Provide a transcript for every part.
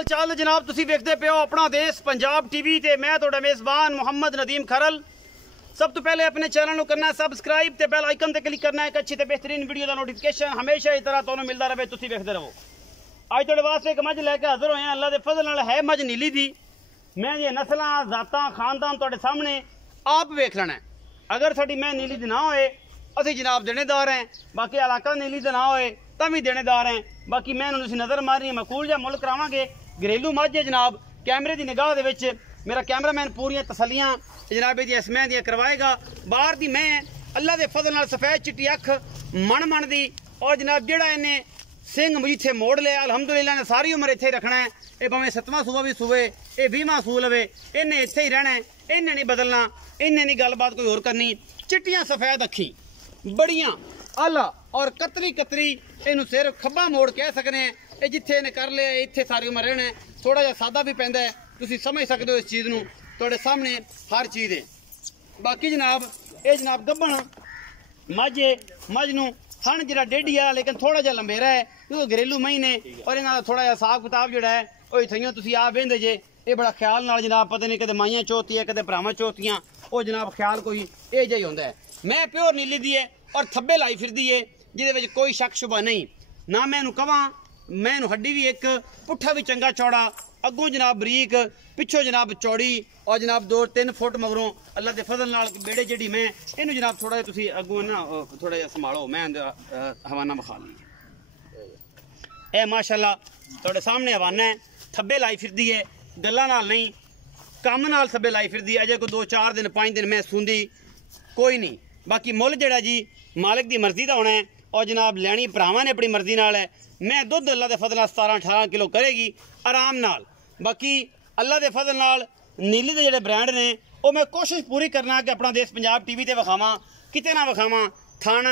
हाल चाल जनाब, तुसी वेखदे पे हो अपना देश पंजाब टीवी ते मैं तुहाडा मेज़बान मुहम्मद नदीम खरल। सब तो पहले अपने चैनल को करना है सबसक्राइब ते बेल आइकन ते क्लिक करना है। एक अच्छी ते बेहतरीन वीडियो का नोटिफिकेशन हमेशा इस तरह तुहानू मिलता रहे, तुसी वेखदे रहो। अज तुहाडे वास्ते एक मझ लैके हाजिर होए हैं। अल्लाह दे फजल नाल है मझ नीली दी। मैं ये नस्लां जातां खानदान तुहाडे सामने आप वेख लेना है। अगर साडी मैं नीली दी ना होए असीं जनाब देनेदार हैं, बाकी इलाका नीली दी ना होए तां भी देनेदार हैं। बाकी मैं तुसीं नज़र मारनी मकूल जा मुल करावांगे। घरेलू मझ है जनाब, कैमरे की निगाह दे विच मेरा कैमरामैन पूरियां तसलियां जनाब दी इसमें दियां करवाएगा। बाहर दी मैं अल्लाह दे फजल नाल सफेद चिट्टी अख मन दी और जनाब जेड़ा इन्हें सिंह मुझे इत्थे मोड़ लिया अलहमदुलिल्लाह ने सारी उम्र इत्थे ही रखना है। ये भावें 7वां सूबा भी सूवे, ये 20वां सूल लवे, इन्हें इत्थे ही रहना है, इन्हें नहीं बदलना, इन्हें नहीं गलबात कोई होर करनी। चिट्टियां सफेद अखी बड़ियां आला और कतरी कतरी इनू सिर खब्बा मोड़ कह सकते हैं। ये जिथे इन्हें कर लिया इत्थे सारी उम्र रहना है। थोड़ा जा सादा भी पैंदा है, तुसीं समझ सकते हो इस चीज़ नूं, तुहाडे सामने हर चीज़ है। बाकी जनाब ये जनाब गब्बन मझ नूं थन जरा डेढ़ी है लेकिन थोड़ा जा लंबेरा है क्योंकि घरेलू महीने और इन्हों थोड़ा जा हिसाब किताब जोड़ा है वो इतनी तुम आप वेंदे जे। ये बड़ा ख्याल नाल जनाब पता नहीं कदे माइयां चौथियां कदे भरावां चौथियां वो जनाब ख्याल कोई ये जिहा ही होंदा है। मैं प्योर नीली दी है और थब्बे लाई फिरदी है जिहदे विच कोई शक शुबा नहीं ना। मैं इहनूं कवां मैं इहनूं हड्डी भी एक पुट्ठा भी चंगा चौड़ा अगों जनाब बरीक पिछों जनाब चौड़ी और जनाब 2-3 फुट मगरों अल्लाह के फजल नाल बेड़े जेड़ी मैं इनू जनाब थोड़ा जिहा तुसीं अगों ना थोड़ा जिहा संभालो। मैं हवाना बखा ली ए माशाअल्लाह तुहाडे सामने हवाना है। थब्बे लाई फिरदी है गल्लां नाल नहीं कम नाल थब्बे लाई फिरदी है। अजे कोई 2-4 दिन 5 दिन मैं सूंदी कोई नहीं। बाकी मुल जेड़ा जी मालिक दी मर्जी दा होना है और जनाब लैनी भरावां ने अपनी मर्जी नाल है। मैं दुध अल्लाह के फजल 17-18 किलो करेगी आराम नाल। बाकी अल्लाह के फजल नाल नीली के जोड़े ब्रांड ने वो मैं कोशिश पूरी करना कि अपना देश पंजाब टीवी ते विखावां किते ना विखावां। थन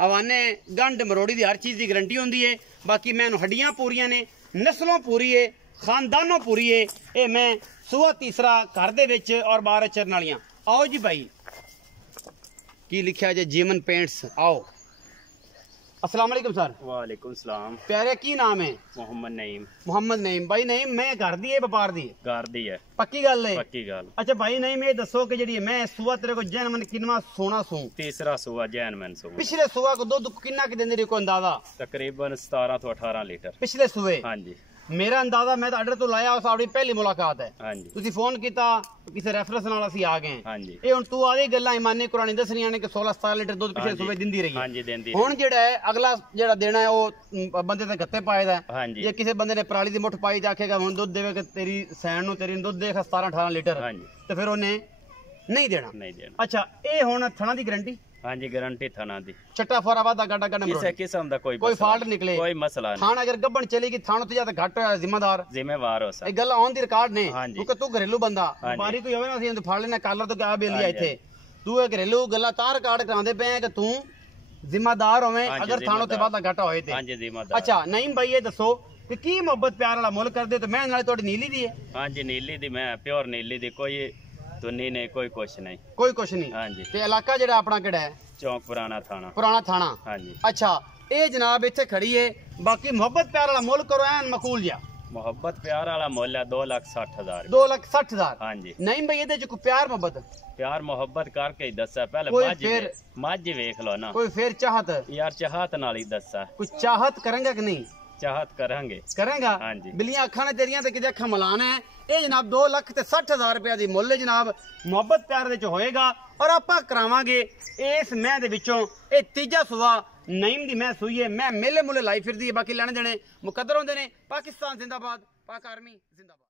हवाने गंढ मरोड़ी की हर चीज़ की गारंटी होंदी है। बाकी मैं हड्डियां पूरियां ने नस्लों पूरी है खानदानों पूरी है। ये मैं सूआ तीसरा घर दे विच और बाहर चरन वालियां। आओ जी भाई की लिखा जे जीवन पेंट्स आओ। अस्सलाम वालेकुम सर। वालेकुम सलाम। प्यारे की नाम है? मोहम्मद नईम। मोहम्मद नईम भाई नईम मैं घर दी है व्यापार दी घर दी है पक्की गल है? पक्की गल। अच्छा भाई नईम ये दसो कि जी मैं सुआ तेरे को जैन मन किनवा सोना सू तीसरा सुआ जैन मन सुआ। पिछले सुआ को दूध किन्ना की देंदी को अंदाजा? तकरीबन 17 तो 18 लीटर पिछले सुए। हाँ जी मेरा अंदाजा मैं तो आर्डर तो लाया उस आपकी पहली मुलाकात है। हाँ जी तुसी फोन किया किसी रेफरेंस नाल असीं आ गए। हाँ जी ये हुण तू आदी गल्लां ईमानी कुरानी दसनियां ने कि 16-17 लीटर दूध पिछले सुबह दिंदी रही। हाँ जी देंदी। हुण जेड़ा है अगला जेड़ा देना है वो बंदे ते गत्ते पाए दा है। हाँ जी जे किसी बंदे ने पराली दी मुठ पाई ते आखेगा हुण दूध देवे कि तेरी सैन नूं तेरी दूध देख 17-18 लीटर हाँ जी ते फिर उन्हें नहीं देना। नहीं देना। अच्छा ये हुण थणा दी गारंटी? हाँ जी गारंटी थाना दी चट्टा फराबाद दा गाडा गाडा किसी किस्म दा कोई फाल्ट निकले कोई मसला नहीं। थाना अगर गब्बन चलेगी थाना तो ज्यादा घट होया जिम्मेदार जिम्मेवार हो ये सकता। गल ऑन दी रिकॉर्ड ने हाँ जी। क्योंकि तू घरेलू बंदा व्यापारी कोई होवे ना असीं फाड़ लेना कालर तो क्या बेलिया इथे तू ये घरेलू गल्ला तां रिकॉर्ड करांदे पे कि तू जिम्मेदार होवे अगर थानो ते वादा घाटा होए ते। हाँ जी जिम्मेदार। अच्छा नईम भाई ये दसो कि की मोहब्बत प्यार वाला मुल कर दे तो मैं नाले तोड़ी नीली दी है? हाँ जी नीली दी मैं प्योर नीली दी कोई तुन्नी नहीं कोई कुछ नहीं। कोई कुछ नहीं। हाँ जी ते इलाका जेड़ा अपना केड़ा है? चौक पुराना थाना। पुराना थाना। हाँ जी। अच्छा ये जनाब इत्थे खड़ी है। बाकी मोहब्बत प्यार वाला मुल करो ऐन मकूल जा। मोहब्बत प्यार वाला मुल है 2,60,000। 2,60,000। हाँ जी नहीं भाई ये कोई प्यार मोहब्बत प्यार मोहब्बत करके ही दसा पहले मझ वेख लो ना कोई फिर चाहत यार चाहत नाल ही दसा कुछ चाहत करेंगे कि नहीं? चाहत करेंगे करेंगा। हाँ जी बिलियां अखा ने तेरियां ते कि अखा मलाना है। ये जनाब 2,60,000 रुपया दी मुल जनाब मोहब्बत प्यार दे च होएगा और आपां करावांगे इस मैं दे विचों ये तीजा सुआ नईम दी मैं सूई है। मैं मेले मुले लाई फिरदी है। बाकी लेने देने मुकद्दर होंदे ने। पाकिस्तान जिंदाबाद, पाक आर्मी जिंदाबाद।